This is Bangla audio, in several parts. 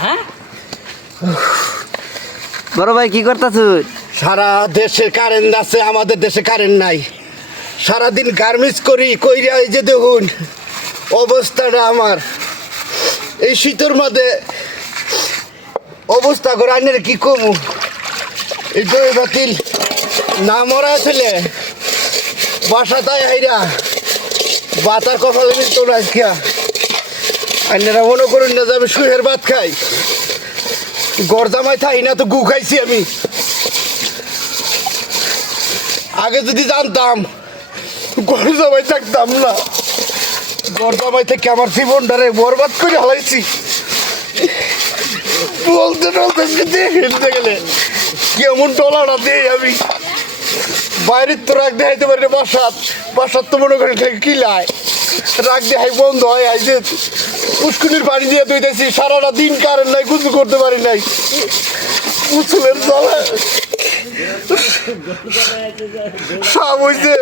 হ্যাঁ বড় ভাই কি করতেছ? সারা দেশে কারেন্ট আছে, আমাদের দেশে কারেন্ট নাই। সারাদিন গার্মেন্টস করি, কইরা এই যে দেখুন অবস্থাটা আমার। এই শীতের মধ্যে অবস্থা করে আইনের কি কমু। এই দই বাতিল না মরা ছেলে বাসা তাই হাইরা বাতার কপালে মিলতো না আজকে। আইনেরা মনে করুন না যাবে শুয়ের ভাত খাই, গরদামায় থাই না তো গু খাইছি আমি। আগে যদি জানতাম গরদামায় থাকতাম না, গরদামায় থেকে আমার জীবনটারে বরবাদ করে হালাইছি। বলতে হেঁটে গেলে কেমন টলাটা দেই আমি। বাইরের তো রাগ দেখাইতে পারি না, বাসার তো মনে করে কিলায় রাগ দেখাই বন্ধ হয়। আই যে পুষ্কুনির পানি দিয়ে দইতেছি, সারাটা দিন কারেন্ট নাই, কিছু করতে পারি নাই। মুসলের চলে সব হয়েছে।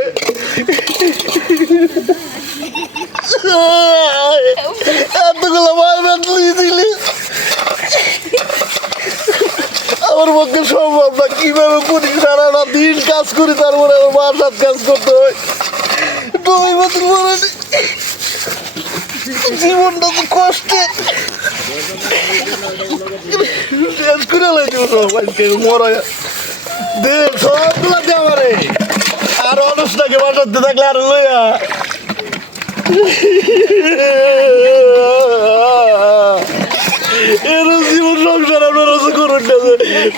এতগুলো মায়ের বাতলি দিলি আমার পক্ষে সম্ভব না। কিভাবে করি, সারাটা দিন কাজ করি, তারপরে আমার মার সাথে কাজ করতে হয়। দুই বছর পরে জীবনটা তো কষ্টে শেষ করে লাগবে সবাইকে মরা দে সবগুলা দে আমারে। আর অনুষ্ঠানকে বাসাতে থাকলে আর লইয়া এর জীবন সংসার আপনারা করুন না।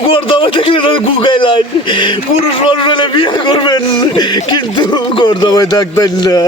গরদামা থাকলে গুগাই লাইন, পুরুষ মানুষ হলে বিয়ে করবেন, কিন্তু গরদামায় থাকতেন না।